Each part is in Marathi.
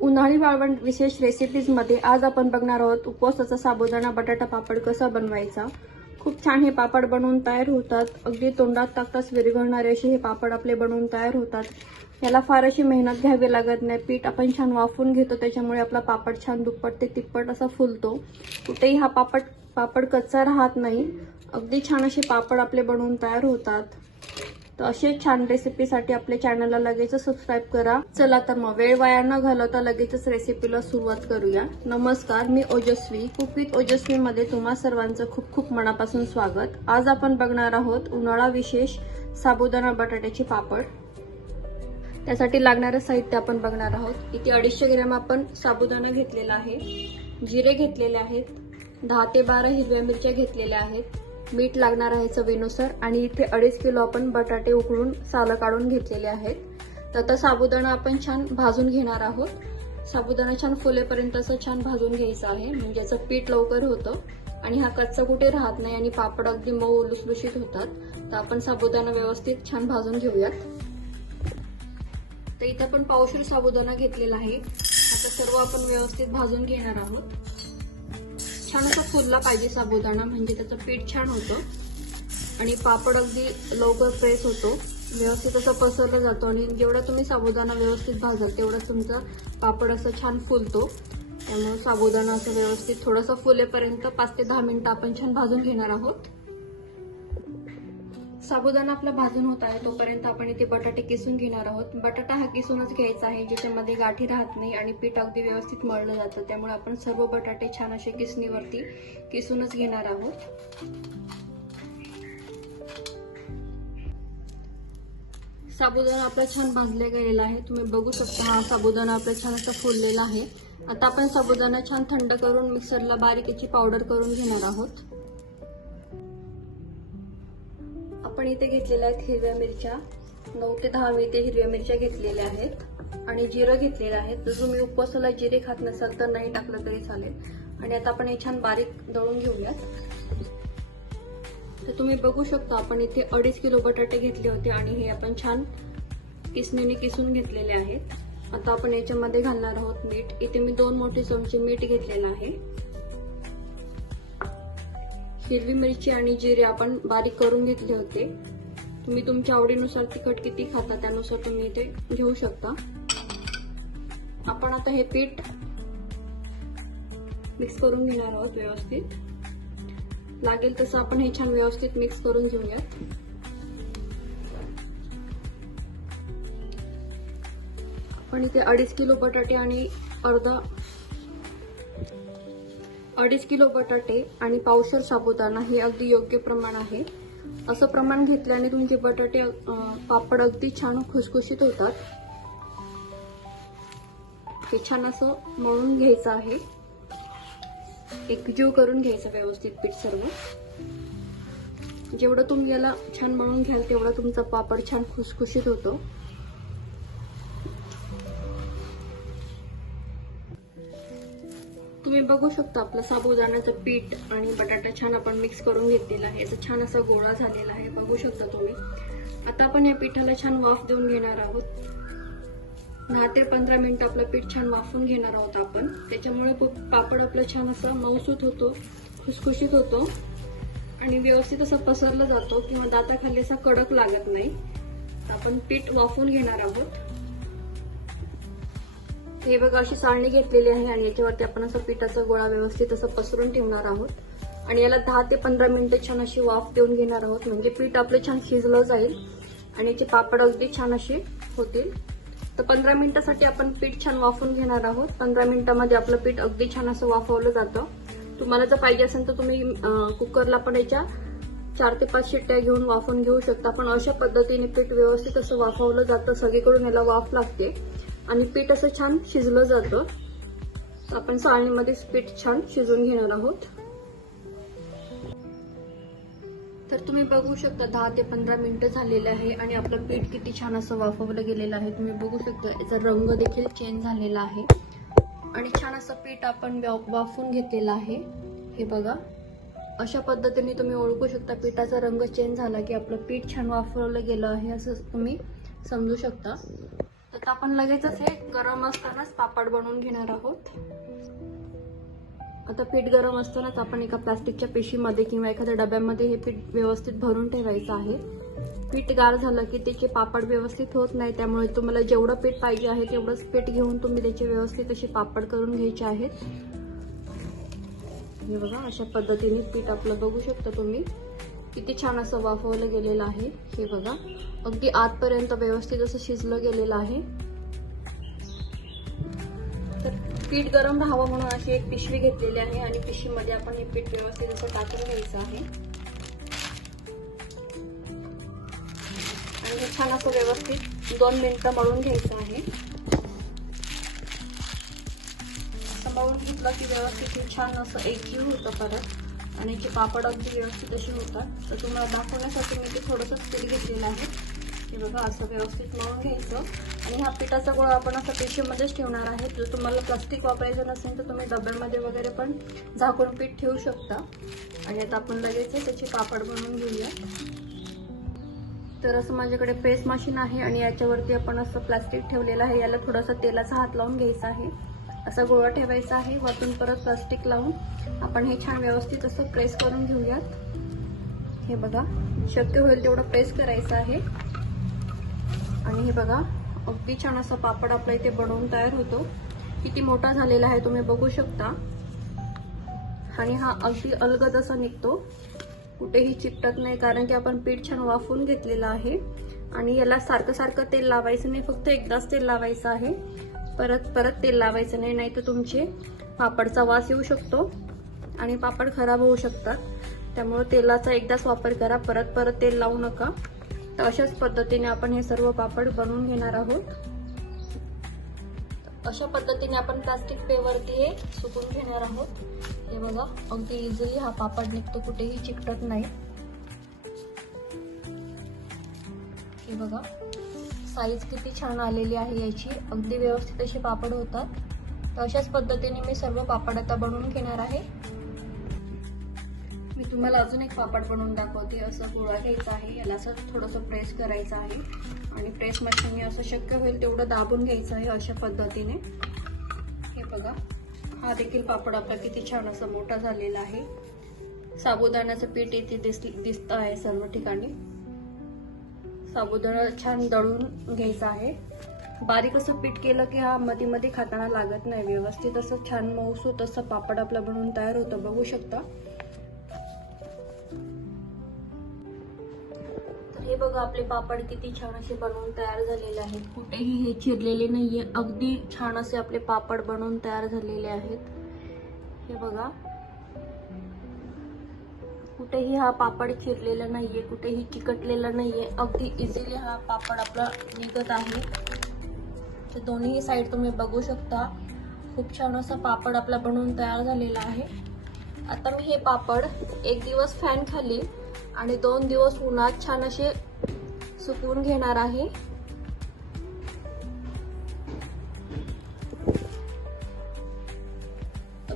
उन्हाळी वाळवण विशेष रेसिपीजमध्ये आज आपण बघणार आहोत उपवासाचा साबुदाणा बटाटा पापड कसा बनवायचा। खूप छान हे पापड बनवून तयार होतात। अगदी तोंडात टाकताच विरघळणारे असे हे पापड आपले बनवून तयार होतात। याला फार अशी मेहनत घ्यावी लागत नाही। पीठ आपण छान वाफवून घेतो, त्याच्यामुळे आपला पापड छान दुप्पट ते तिप्पट असा फुलतो। कुठेही हा पापड कच्चा राहत नाही। अगदी छान असे पापड आपले बनवून तयार होतात। तर असे छान रेसिपीसाठी आपल्या चॅनलला लगेच सबस्क्राइब करा। चला तर मग वेळ वाया न घालवता लगेचच रेसिपीला सुरुवात करूया। नमस्कार, मी ओजस्वी, कुक विथ ओजस्वी मध्ये तुम्हा सर्वांचं खूप खूप मनापासून स्वागत। आज आपण बघणार आहोत उन्हाळा विशेष साबुदाणा बटाट्याचे पापड। त्यासाठी लागणारे साहित्य आपण बघणार आहोत। इथे 250 ग्रॅम आपण साबुदाणा घेतलेला आहे, जिरे घेतलेले आहेत, 10 ते 12 हिरव्या मिरच्या घेतलेल्या आहेत, मीठ लागणार आहे चवीनुसार, आणि इथे 2.5 किलो आपण बटाटे उकळून सालं काढून घेतलेले आहेत। तर आता साबुदाणा आपण छान भाजून घेणार आहोत। साबुदाणा छान फुलेपर्यंत असं छान भाजून घ्यायचं आहे, म्हणजे याचं पीठ लवकर होतं आणि हा कच्चा कुठे राहत नाही आणि पापड अगदी मऊ लुसलुशीत होतात। तर आपण साबुदाणा व्यवस्थित छान भाजून घेऊयात। तर इथे आपण पावशेर साबुदाणा घेतलेला आहे। आता सर्व आपण व्यवस्थित भाजून घेणार आहोत। छान असा फुलला पाहिजे साबुदाणा, म्हणजे त्याचं पीठ छान होतं आणि पापड अगदी लवकर प्रेस होतो, व्यवस्थित असं पसरला जातो। आणि जेवढा तुम्ही साबुदाणा व्यवस्थित भाजाल तेवढा तुमचा पापड असं छान फुलतो। त्यामुळे साबुदाणा असं व्यवस्थित थोडंसं फुलेपर्यंत 5 ते 10 मिनिटं आपण छान भाजून घेणार आहोत। साबुदाणा आपला भाजून होत आहे तोपर्यंत आपण इथे बटाटे किसून घेणार आहोत। बटाटा हा किसूनच घ्यायचा आहे, ज्याच्यामध्ये गाठी राहत नाही आणि पीठ अगदी व्यवस्थित मळलं जातं। त्यामुळे आपण सर्व बटाटे छान असे किसणीवरती किसूनच घेणार आहोत। साबुदाणा आपला छान भाजला गेलेला आहे, तुम्ही बघू शकता। हा साबुदाणा आपला छान असा फुललेला आहे। आता आपण साबुदाणा छान थंड करून मिक्सरला बारीक याची पावडर करून घेणार आहोत। आपण इथे घेतलेल्या आहेत हिरव्या मिरच्या, 9 ते 10 मी इथे हिरव्या मिरच्या घेतलेल्या आहेत आणि जिरं घेतलेलं आहे। जर तुम्ही उपवासाला जिरे खात नसाल तर नाही टाकलं तरी चालेल। आणि आता आपण हे छान बारीक दळून घेऊयात। तर तुम्ही बघू शकता आपण इथे 2.5 किलो बटाटे घेतले होते आणि हे आपण छान किसणीने किसून घेतलेले आहेत। आता आपण याच्यामध्ये घालणार आहोत मीठ। इथे मी 2 मोठे चमचे मीठ घेतलेलं आहे। हिरवी मिरची आणि जिरे आपण बारीक करून घेतले होते। तुम्ही तुमच्या आवडीनुसार तिखट किती खाता त्यानुसार तुम्ही इथे घेऊ शकता। आपण आता हे पीठ मिक्स करून घेणार आहोत व्यवस्थित। लागेल तसं आपण हे छान व्यवस्थित मिक्स करून घेऊयात। आपण इथे 2.5 किलो बटाटे आणि 2.5 किलो बटाटे आणि पावशेर साबुदाणा हे अगदी योग्य प्रमाण आहे। असं प्रमाण घेतल्याने तुमचे बटाटे पापड अगदी छान खुसखुशीत होतात। हे छान असं मळून घ्यायचं आहे, एकजीव करून घ्यायचं व्यवस्थित पीठ सर्व। जेवढं तुम्ही याला छान मळून घ्याल तेवढा तुमचा पापड छान खुसखुशीत होतो। तुम्ही बघू शकता आपलं साबुदाण्याचं पीठ आणि बटाटा छान आपण मिक्स करून घेतलेला आहे। याचा छान असा गोळा झालेला आहे, बघू शकता तुम्ही। आता आपण या पिठाला छान वाफ देऊन घेणार आहोत। 10 ते 15 मिनिटं आपलं पीठ छान वाफून घेणार आहोत आपण। त्याच्यामुळे पापड आपलं छान असं मऊसूत होतो, खुसखुशीत होतो आणि व्यवस्थित असं पसरला जातो किंवा दाताखाली असा कडक लागत नाही। आपण पीठ वाफून घेणार आहोत। हे बघा, अशी चाळणी घेतलेली आहे आणि याच्यावरती आपण असं पिठाचा गोळा व्यवस्थित असं पसरून ठेवणार आहोत आणि याला 10 ते 15 मिनिटं छान अशी वाफ देऊन घेणार आहोत, म्हणजे पीठ आपलं छान शिजलं जाईल आणि याचे पापड अगदी छान असे होतील। तर 15 मिनिटांसाठी आपण पीठ छान वाफून घेणार आहोत। 15 मिनिटांमध्ये आपलं पीठ अगदी छान असं वाफवलं जातं। तुम्हाला जर पाहिजे असेल तर तुम्ही कुकरला पण याच्या 4 ते 5 शिट्ट्या घेऊन वाफवून घेऊ शकता। पण अशा पद्धतीने पीठ व्यवस्थित असं वाफवलं जातं, सगळीकडून याला वाफ लागते आणि पीठ असं छान शिजलं जातं। आपण चाळणीमध्ये पीठ छान शिजवून घेणार आहोत। तर तुम्ही बघू शकता 10 ते 15 मिनिटं झालेले आहे आणि आपलं पीठ किती छान असं वाफवलं गेलेलं आहे। तुम्ही बघू शकता याचा रंग देखील चेंज झालेला आहे आणि छान असं पीठ आपण वाफवून घेतलेलं आहे। हे बघा, अशा पद्धतीने तुम्ही ओळखू शकता पिठाचा रंग चेंज झाला की आपलं पीठ छान वाफवलं गेलं आहे, असं तुम्ही समजू शकता। तर आपण लगेचच हे गरम असतानाच पापड बनवून घेणार आहोत. आता पीठ गरम असतानाच आपण एका प्लास्टिकच्या पिशवीमध्ये किंवा एखाद्या डब्यामध्ये हे पीठ व्यवस्थित भरून ठेवायचं आहे. पीठ गार झालं की त्याचे पापड व्यवस्थित होत नाही, त्यामुळे तुम्हाला जेवढं पीठ पाहिजे आहे तेवढंच पीठ घेऊन तुम्ही त्याचे व्यवस्थित असे पापड करून घ्यायचे आहेत. हे बघा, अशा पद्धतीने पीठ आपलं बघू शकता तुम्ही किती छान असं वाफवलं गेलेलं आहे. हे बघा, अगदी आतपर्यंत व्यवस्थित असं शिजलं गेलेलं आहे. तर पीठ गरम राहावं म्हणून अशी एक पिशवी घेतलेली आहे आणि पिशवीमध्ये आपण हे पीठ व्यवस्थित असं टाकून घ्यायचं आहे आणि हे छान असं व्यवस्थित 2 मिनिटं मळून घ्यायचं आहे. असं मळून घेतलं की व्यवस्थित हे छान असं एकजीव होतं परत आणि याचे पापड अगदी व्यवस्थित असे होतात. तर तुम्हाला दाखवण्यासाठी मी ते थोडंसं पीठ घेतलेलं आहे. हे बघा, असं व्यवस्थित मळून घ्यायचं आणि हा पिठाचा गोळा आपण असं पिशवीमध्येच ठेवणार आहे. जर तुम्हाला प्लास्टिक वापरायचं नसेल तर तुम्ही डब्यामध्ये वगैरे पण झाकून पीठ ठेवू शकता. आणि आता आपण लगेच त्याचे पापड बनवून घेऊया. तर असं माझ्याकडे प्रेस मशीन आहे आणि याच्यावरती आपण असं प्लास्टिक ठेवलेलं आहे. याला थोडासा तेलाचा हात लावून घ्यायचा आहे. असा गोळा ठेवायचा आहे, वरतून परत प्लास्टिक लावून आपण हे छान व्यवस्थित असं प्रेस करून घेऊयात. हे बघा, शक्य होईल तेवढं प्रेस करायचं आहे. आणि हे बघा, अगदी छान असा पापड आपल्या इथे बनवून तयार होतो. किती मोठा झालेला आहे तुम्ही बघू शकता. आणि हा अगदी अलगद असा निघतो, कुठेही चिकटत नाही, कारण की आपण पीठ छान वाफवून घेतलेलं आहे. आणि याला सारखं सारखं तेल लावायचं नाही, फक्त एकदाच तेल लावायचं आहे. परत परत तेल लावायचं नाही, नाहीतर तुमचे पापडचा वास येऊ शकतो आणि पापड खराब होऊ शकतात. त्यामुळे तेलाचा एकदाच वापर करा, परत परत तेल लावू नका. तर अशाच पद्धतीने आपण हे सर्व पापड बनवून घेणार आहोत. अशा पद्धतीने आपण प्लास्टिक पेवरती हे सुकून घेणार आहोत. हे बघा, अगदी इझिली हा पापड निघतो, कुठेही चिकटत नाही. हे बघा, साईज किती छान आलेली आहे याची, अगदी व्यवस्थित असे पापड होतात. तर अशाच पद्धतीने मी सर्व पापड आता बनवून घेणार आहे. मी तुम्हाला अजून एक पापड बनवून दाखवते. असं गोळा घ्यायचा आहे, याला असं थोडंसं प्रेस करायचं आहे आणि प्रेस मशीनने असं शक्य होईल तेवढं दाबून घ्यायचं आहे अशा पद्धतीने. हे बघा, हा देखील पापड आपला किती छान असा मोठा झालेला आहे. साबुदाण्याचं पीठ इथे दिसतं आहे सर्व ठिकाणी. साबुदाणा छान दळून घ्यायचा आहे. बारीक असं पीठ केलं की हा मध्ये मध्ये खाताना लागत नाही. व्यवस्थित असं छान मऊसूत असं पापड आपलं बनवून तयार होतं, बघू शकता. हे बघा, आपले पापड किती छान असे बनवून तयार झालेले आहेत. कुठेही हे चिरलेले नाहीये, अगदी छान असे आपले पापड बनवून तयार झालेले आहेत. हे बघा, कुठेही हा पापड चिरलेला नाहीये, कुठेही चिकटलेला नाहीये. अगदी इझिली हा पापड आपला निघत आहे. तर दोन्ही साईड तुम्ही बघू शकता. खूप छान असा पापड आपला बनवून तयार झालेला आहे. आता मी हे पापड 1 दिवस फॅन खाली आणि 2 दिवस उन्हात छान असे सुकवून घेणार आहे.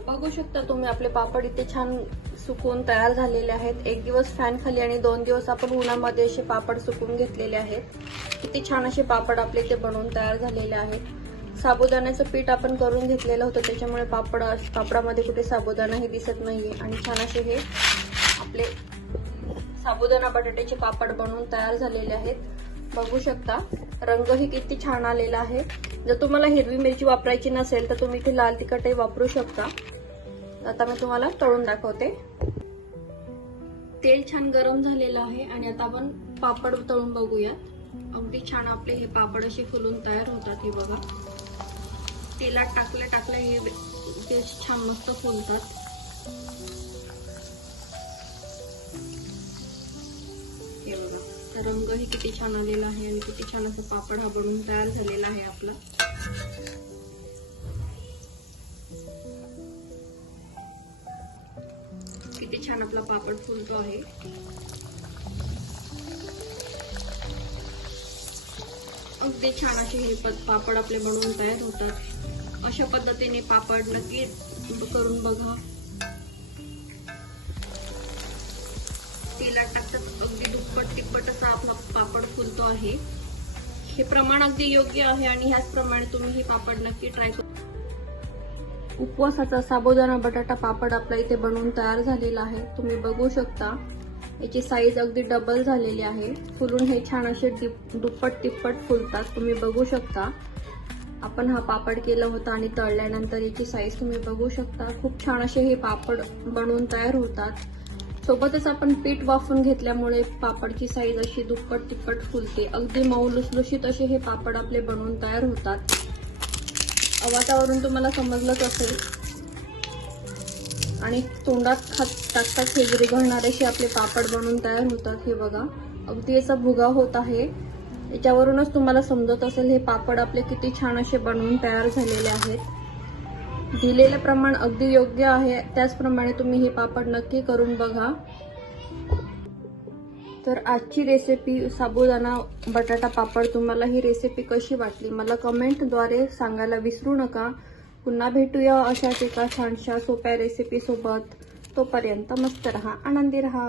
बघू शकता तुम्ही, आपले पापड इथे छान सुकवून तयार झालेले आहेत. 1 दिवस फॅन खाली आणि 2 दिवस आपण उन्हामध्ये असे पापड सुकवून घेतलेले आहेत. किती छान असे पापड आपले इथे बनवून तयार झालेले आहेत. साबुदाण्याचं पीठ आपण करून घेतलेलं होतं, त्याच्यामुळे पापडामध्ये कुठे साबुदाणाही दिसत नाहीये. आणि छान असे हे आपले साबुदाणा बटाट्याचे पापड बनवून तयार झालेले आहेत. बघू शकता, रंगही किती छान आलेला आहे. जर तुम्हाला हिरवी मिरची वापरायची नसेल तर तुम्ही इथे लाल तिखटही वापरू शकता. आता मी तुम्हाला तळून दाखवते. तेल छान गरम झालेलं आहे आणि आता आपण पापड तळून बघूया. अगदी छान आपले हे पापड असे फुलून तयार होतात. हे बघा, तेलात टाकल्या हे छान मस्त फुलतात. हे बघा, रंगही किती छान आलेला आहे आणि किती छान असं पापड हा बनवून तयार झालेला आहे आपला. किती छान आपला पापड फुलतो आहे. अगदी छान असे हे पापड आपले बनवून तयार होतात. अशा पद्धतीने पापड नक्की करून बघा. तेलात टाकतात अगदी दुप्पट तिप्पट असा आपला पापड फुलतो आहे. हे प्रमाण अगदी योग्य आहे आणि ह्याचप्रमाणे तुम्ही हे पापड नक्की ट्राय करा. उपवासाचा साबुदाणा बटाटा पापड आपला इथे बनवून तयार झालेला आहे. तुम्ही बघू शकता याची साईज अगदी डबल झालेली आहे. फुलून हे छान असे दुप्पट तिप्पट फुलतात. तुम्ही बघू शकता आपण हा पापड केला होता आणि तळल्यानंतर याची साईज तुम्ही बघू शकता. खूप छान असे हे पापड बनवून तयार होतात. सोबतच आपण पीठ वाफून घेतल्यामुळे पापडची साईज अशी दुप्पट तिप्पट फुलते. अगदी मऊ लुसलुशीत असे हे पापड आपले बनवून तयार होतात. आवाजावरून तुम्हाला समजलंच असेल. आणि तोंडात टाकताच हे विरघळणारे असे आपले पापड बनवून तयार होतात. हे बघा अगदी याचा भुगा होत आहे. याच्यावरूनच तुम्हाला समजत असेल हे पापड आपले किती छान असे बनवून तयार झालेले आहेत. दिलेले प्रमाण अगदी योग्य आहे. त्याचप्रमाणे तुम्ही हे पापड नक्की करून बघा. तर आजची रेसिपी साबुदाणा बटाटा पापड, तुम्हाला ही रेसिपी कशी वाटली मला कमेंटद्वारे सांगायला विसरू नका. पुन्हा भेटूया अशाच एका छानशा सोप्या रेसिपी सोबत. तोपर्यंत मस्त रहा, आनंदी रहा.